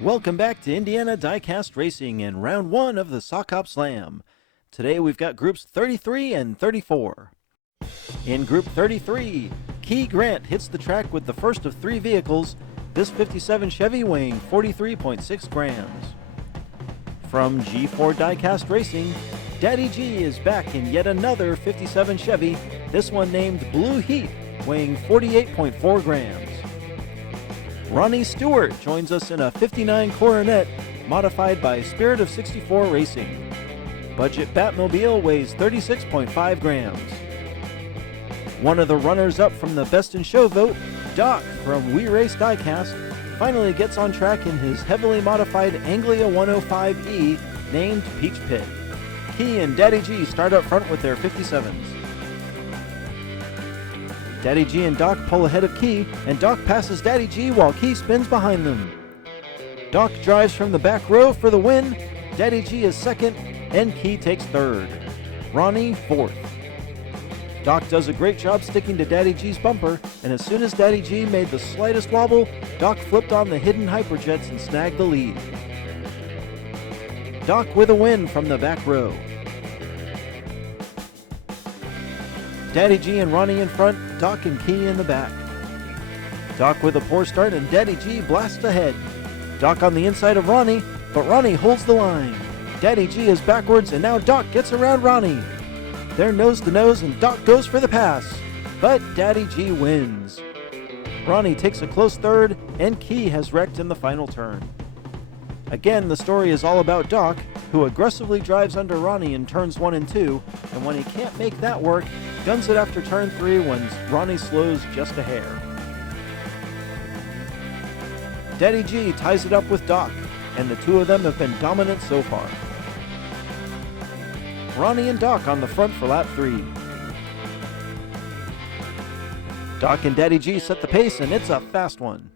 Welcome back to Indiana Diecast Racing in round 1 of the Sock Hop Slam. Today we've got groups 33 and 34. In group 33, Key Grant hits the track with the first of 3 vehicles, this 57 Chevy weighing 43.6 grams. From G4 Diecast Racing, Daddy G is back in yet another 57 Chevy, this one named Blue Heat, weighing 48.4 grams. Ronnie Stewart joins us in a 59 Coronet, modified by Spirit of 64 Racing. Budget Batmobile weighs 36.5 grams. One of the runners-up from the Best in Show vote, Doc from We Race Diecast, finally gets on track in his heavily modified Anglia 105E named Peach Pit. Key and Daddy G start up front with their 57s. Daddy G and Doc pull ahead of Key, and Doc passes Daddy G while Key spins behind them. Doc drives from the back row for the win, Daddy G is second, and Key takes third. Ronnie, fourth. Doc does a great job sticking to Daddy G's bumper, and as soon as Daddy G made the slightest wobble, Doc flipped on the hidden hyperjets and snagged the lead. Doc with a win from the back row. Daddy G and Ronnie in front, Doc and Key in the back. Doc with a poor start and Daddy G blasts ahead. Doc on the inside of Ronnie, but Ronnie holds the line. Daddy G is backwards and now Doc gets around Ronnie. They're nose to nose and Doc goes for the pass, but Daddy G wins. Ronnie takes a close third and Key has wrecked in the final turn. Again, the story is all about Doc, who aggressively drives under Ronnie in turns 1 and 2, and when he can't make that work, guns it after turn 3 when Ronnie slows just a hair. Daddy G ties it up with Doc, and the two of them have been dominant so far. Ronnie and Doc on the front for lap 3. Doc and Daddy G set the pace, and it's a fast one.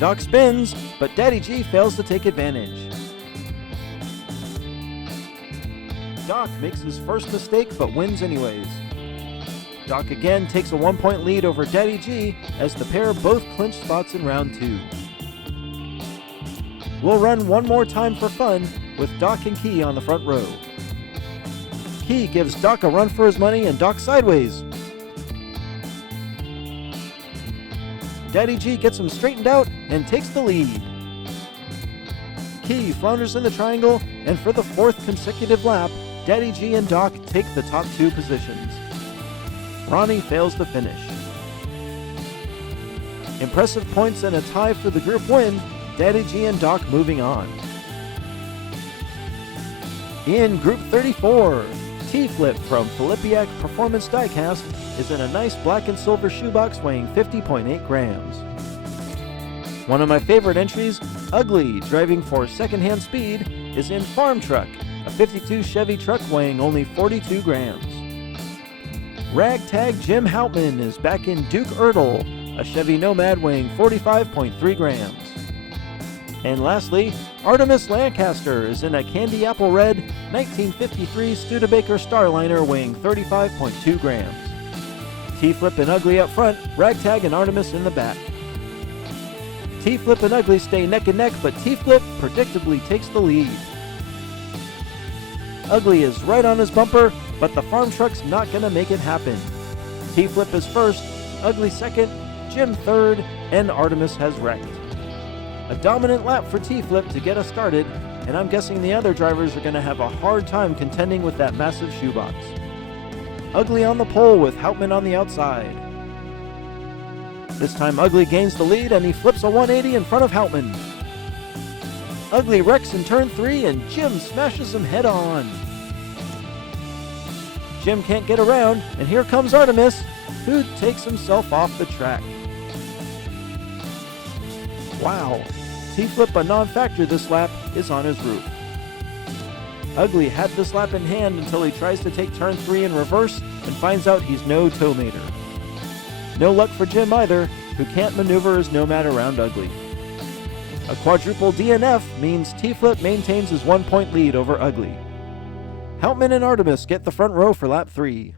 Doc spins, but Daddy G fails to take advantage. Doc makes his first mistake but wins anyways. Doc again takes a 1-point lead over Daddy G as the pair both clinch spots in round 2. We'll run one more time for fun with Doc and Key on the front row. Key gives Doc a run for his money and Doc sideways. Daddy G gets him straightened out and takes the lead. Key flounders in the triangle, and for the 4th consecutive lap, Daddy G and Doc take the top 2 positions. Ronnie fails to finish. Impressive points and a tie for the group win, Daddy G and Doc moving on. In Group 34, T-Flip from Filipiak Performance Diecast is in a nice black and silver shoebox weighing 50.8 grams. One of my favorite entries, Ugly, driving for secondhand speed, is in Farm Truck, a 52 Chevy truck weighing only 42 grams. Ragtag Jim Houtman is back in Duke Erdel, a Chevy Nomad weighing 45.3 grams. And lastly, Artemis Lancaster is in a Candy Apple Red 1953 Studebaker Starliner weighing 35.2 grams. T-Flip and Ugly up front, Ragtag and Artemis in the back. T-Flip and Ugly stay neck and neck, but T-Flip predictably takes the lead. Ugly is right on his bumper, but the farm truck's not going to make it happen. T-Flip is first, Ugly second, Jim third, and Artemis has wrecked. A dominant lap for T-Flip to get us started, and I'm guessing the other drivers are going to have a hard time contending with that massive shoebox. Ugly on the pole with Houtman on the outside. This time Ugly gains the lead and he flips a 180 in front of Houtman. Ugly wrecks in turn 3 and Jim smashes him head on. Jim can't get around, and here comes Artemis, who takes himself off the track. Wow, T-Flip, a non-factor this lap, is on his roof. Ugly had this lap in hand until he tries to take turn 3 in reverse and finds out he's no tow-mater. No luck for Jim either, who can't maneuver his Nomad around Ugly. A quadruple DNF means T-Flip maintains his 1-point lead over Ugly. Houtman and Artemis get the front row for lap 3.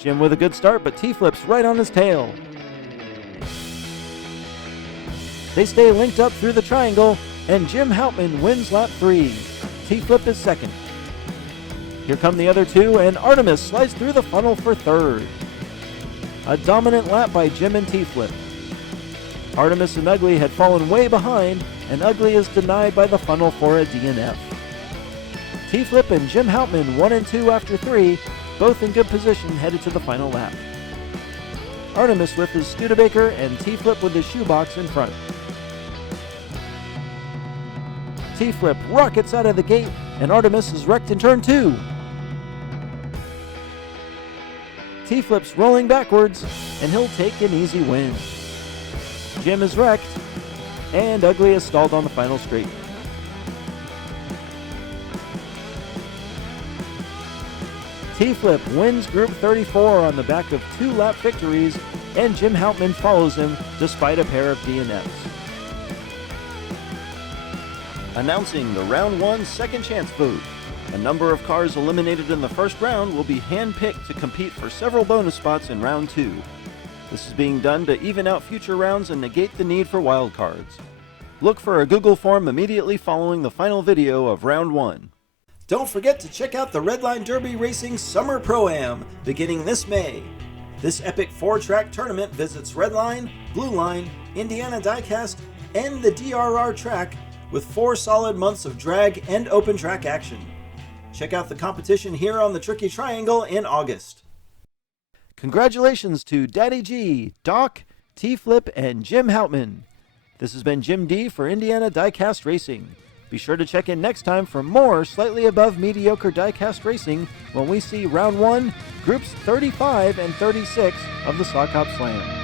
Jim with a good start, but T-Flip's right on his tail. They stay linked up through the triangle, and Jim Houtman wins lap 3. T-Flip is second. Here come the other two, and Artemis slides through the funnel for third. A dominant lap by Jim and T-Flip. Artemis and Ugly had fallen way behind, and Ugly is denied by the funnel for a DNF. T-Flip and Jim Houtman 1 and 2 after 3, both in good position headed to the final lap. Artemis with his Studebaker and T-Flip with his shoebox in front. T-Flip rockets out of the gate, and Artemis is wrecked in turn 2. T-Flip's rolling backwards, and he'll take an easy win. Jim is wrecked, and Ugly is stalled on the final straight. T-Flip wins Group 34 on the back of 2 lap victories, and Jim Houtman follows him despite a pair of DNFs. Announcing the Round 1 Second Chance vote. A number of cars eliminated in the first round will be hand-picked to compete for several bonus spots in Round 2. This is being done to even out future rounds and negate the need for wildcards. Look for a Google form immediately following the final video of Round 1. Don't forget to check out the Redline Derby Racing Summer Pro-Am, beginning this May. This epic 4-track tournament visits Redline, Blue Line, Indiana Diecast, and the DRR track with 4 solid months of drag and open track action. Check out the competition here on the Tricky Triangle in August. Congratulations to Daddy G, Doc, T-Flip, and Jim Houtman. This has been Jim D for Indiana Diecast Racing. Be sure to check in next time for more slightly above mediocre diecast racing when we see Round 1, Groups 35 and 36 of the Sock Hop Slam.